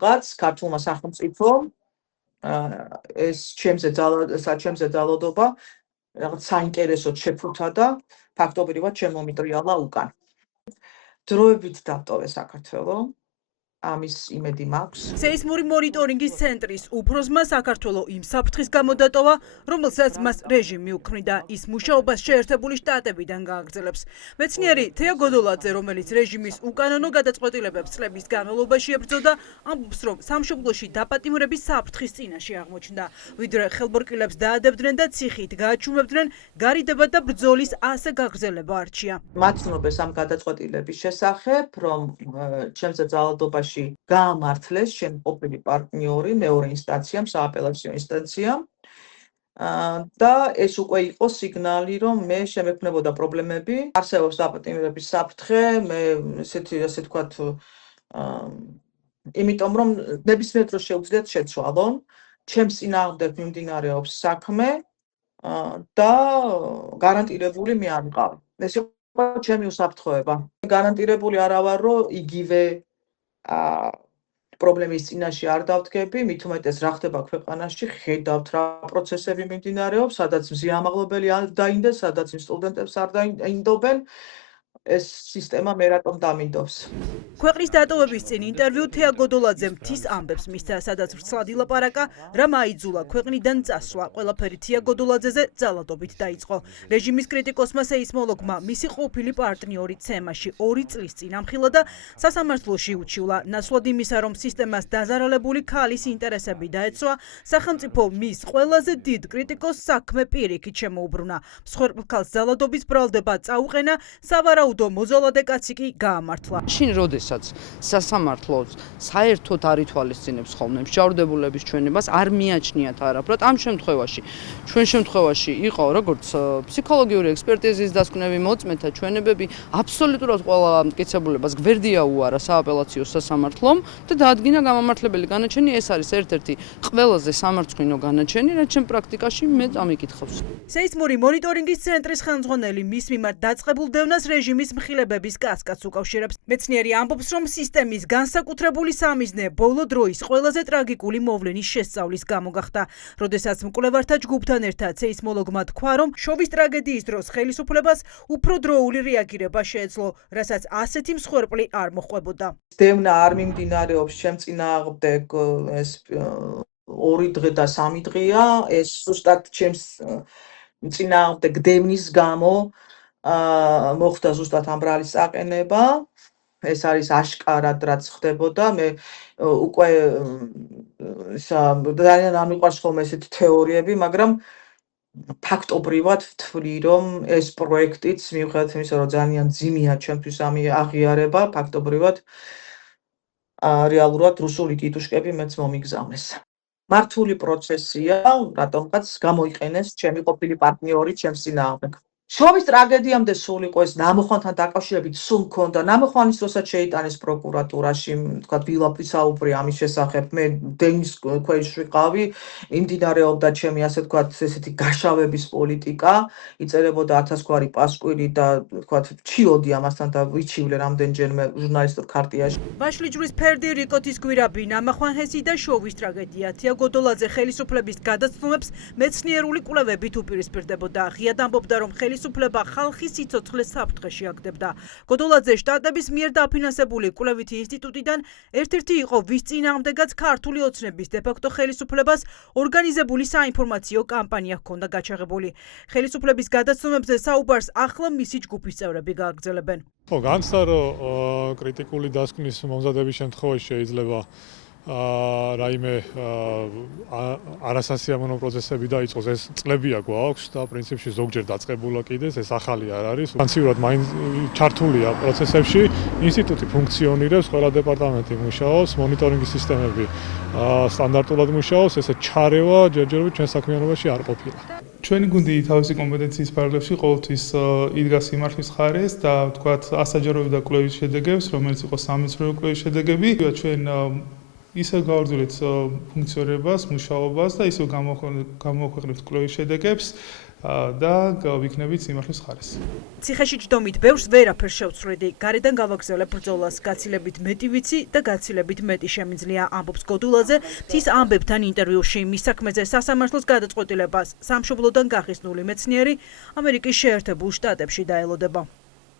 რატომღაც ქართულმა სახელმწიფომ ეს ჩემზე ძალადობა რაღაც საინტერესოდ შეფუთა და ფაქტობრივად შემომიტრიალა უკან. დროებით დავტოვე საქართველო. ამის იმედი მაქვს. სეისმური მონიტორინგის ცენტრის უფროსმა საქართველო იმ საფრთხის გამოდატოვა, რომელსაც მას რეჟიმი უქმნიდა, ის მუშაობას შეერთებული შტატებიდან გააგრძელებს. მეცნიერი თეა გოდოლაძე, რომელიც რეჟიმის უკანონო გადაწყვეტილებებს წლების განმავლობაში ებრძოდა, ამბობს, რომ სამშობლოში დაპატიმრების საფრთხის წინაშე აღმოჩნდა. ვიდრე ხელბორკილებს დაადებდნენ და ციხით გააჩუმებდნენ, გარიდება და ბრძოლის ასე გაგრძელება არჩია. მათ ცნობეს ამ გადაწყვეტილების შესახებ, რომ ჩემზე ძალადობაში გაამართლეს შემყოფილი პარტნიორი მეორე ინსტანციამ, სააპელაციო ინსტანციამ. და ეს უკვე იყო სიგნალი, რომ მე შემექმნებოდა პრობლემები. არსებობს დაპატიმრების საფრთხე, მე ასე ვთქვათ, იმიტომ რომ ნებისმიერ დროს შეუძლიათ შეცვალონ, ჩემს წინააღმდეგ მიმდინარეობს საქმე და გარანტირებული მე არ ვიყავ. ეს იყო ჩემი უსაფრთხოება. გარანტირებული არა ვარ, რომ იგივე პრობლემის წინაშე არ დავდგები, მით უმეტეს რა ხდება ქვეყანაში, ხედავთ რა პროცესები მიმდინარეობს, სადაც მზიამაღლობელი არ დაინდეს, სადაც იმ სტუდენტებს არ დაინდობენ, ეს სისტემა მე რატომ დამინდობს. ქვეყნის დატოვების წინ ინტერვიუ თეა გოდოლაძემ მთის ამბებს მისცა, სადაც ვრცლად ილაპარაკა, რა მაიძულა ქვეყნიდან წასვლა. ყველაფერი თეა გოდოლაძეზე ძალადობით დაიწყო. რეჟიმის კრიტიკოსმა სეისმოლოგმა მისი ყოფილი პარტნიორი ცემაში 2 წლის წინ ამხილა და სასამართლოში უჩივლა. ნაცვლად იმისა, რომ სისტემას დაზარალებული ქალის ინტერესები დაეცვა, სახელმწიფო მის ყველაზე დიდ კრიტიკოსს საქმე პირიქით შემოუბრუნა. მსხვერპლ ქალს ძალადობის ბრალდება წაუყენა, სავარაუდო მოზალადე კაცი კი გაამართლა. შინ როდესაც სასამართლოს საერთოდ არ ითვალისწინებს ხოლმე მსჯავრდებულების ჩვენებას, არ მიაჩნიათ არაფრად. ამ შემთხვევაში იყო როგორც ფსიქოლოგიური ექსპერტიზის დასკვნები, მოწმეთა ჩვენებები, აბსოლუტურად ყველა მტკიცებულებას გვერდია უარა სააპელაციო სასამართლომ და დაადგინა გამამართლებელი განაჩენი. ეს არის ერთ-ერთი ყველაზე სამარცხვინო განაჩენი, რაც ჩემ პრაქტიკაში მე წამიკითხავს. სეისმური მონიტორინგის ცენტრის ხელმძღვანელი მის მიმართ დაწყებულ დევნას რეჟიმის მხილებების კასკადს უკავშირებს. მეცნიერი ამბობს, რომ სისტემის განსაკუთრებული სამიზნე ბოლო დროის ყველაზე ტრაგიკული მოვლენის შესწავლის გამო გახდა. როდესაც მკვლევართა ჯგუფთან ერთად სეისმოლოგმა თქვა, რომ შობის ტრაგედიის დროს ხელისუფლებას უფრო დროული რეაგირება შეეძლო, რასაც ასეთი მსხვერპლი არ მოჰყვებოდა. დევნა არ მიმდინარეობს ჩემ წინააღმდეგ ეს 2 დღე და 3 დღეა, ეს ზუსტად ჩემს წინააღმდეგ დევნის გამო მოხდა ზუსტად ამ ბრალის აყენება. ეს არის აშკარად რაც ხდებოდა. მე უკვე ძალიან არ მიყვარს ხოლმე ესეთი თეორიები, მაგრამ ფაქტობრივად ვთვლი, რომ ეს პროექტიც მიუხედავად იმისა, რომ ძალიან ძიმია ჩემთვის ამი აღიარება, ფაქტობრივად რეალურად რუსული ტიტუშკები მეც მომიგზავნეს. მართული პროცესია, რატომღაც გამოიყენეს ჩემი ყოფილი პარტნიორი ჩემს წინააღმდეგ. შობის ტრაგედიამდე სულ იყო ეს ნამოხვანთან დაკავშირებით სულ მქონდა. ნამოხვანის დროსაც შეიტანეს პროკურატურაში, თქვათ, ვილაპისაუბრე ამის შესახებ. მე დევნის ქვეშ ვიყავი, იმდინარეობდა ჩემი ასე თქვათ, ესეთი გაშავების პოლიტიკა, იწერებოდა 1000 გვარი პასკვილი და თქვათ, ვჩიოდი ამასთან და ვიჩივლე რამდენჯერმე ჟურნალისტურ ქარტიაში. ვაშლიჯვრის ფერდი, რიკოთის გვირაბი, ნამახვანჰესი და შოვის ტრაგედია. თეა გოდოლაძე ხელისუფლების გადაცნობებს მეცნიერული კვლევებით უპირისპირდებოდა. ღიად ამბობდა, რომ ხელისუფლება ხალხის სიცოცხლეს საფრთხეში აგდებდა. გოდოლაძე შტატების მიერ დაფინანსებული კვლევითი ინსტიტუტიდან ერთ-ერთი იყო, ვის წინააღმდეგაც ქართული ოცნების დე-ფაქტო ხელისუფლებას ორგანიზებული საინფორმაციო კამპანია ჰქონდა გაჩაღებული. ხელისუფლების გადაცნობებზე საუბარს ახლა მისი ჯგუფის წევრები გააგრძელებენ. განცდა, რომ კრიტიკული დასკვნის მომზადების შემთხვევაში შეიძლება რაიმე არასასიამოვნო პროცესები დაიწყოს, ეს წლებია გვაქვს და პრინციპში ზოგჯერ დაწყებულა კიდეც, ეს ახალი არ არის. განსაკუთრებით მაინც ჩართულია პროცესებში, ინსტიტუტი ფუნქციონირებს, ყველა დეპარტამენტი მუშაობს, მონიტორინგის სისტემები სტანდარტულად მუშაობს, ესე ჩარევა ჯერჯერობით ჩვენ საქმიანობაში არ ყოფილა. ჩვენი გუნდი თავისი კომპეტენციის ფარგლებში ყოველთვის იდგა სიმართლის მხარეს და ვთქვათ, ასაჯაროვებდა კვლევის შედეგებს, რომელიც იყო სამეცნიერო კვლევის შედეგები. ჩვენ ისე გავაგრძელებთ ფუნქციონირებას, მუშაობას და ისე გამოაქვეყნებთ კვლევის შედეგებს და ვიქნებით სიმართლის მხარეს. ციხეში ჯდომით ბევრს ვერაფერს შევცვლიდი. გარედან გავაგზავნე ბრძოლას, გაცილებით მეტი ვიცი და გაცილებით მეტი შემიძლია, ამბობს გოდულაძე. მთის ამბებთან ინტერვიუში მის საქმეზე სასამართლოს გადაწყვეტილებას სამშობლოდან გახიზნული მეცნიერი ამერიკის შეერთებულ შტატებში დაელოდება.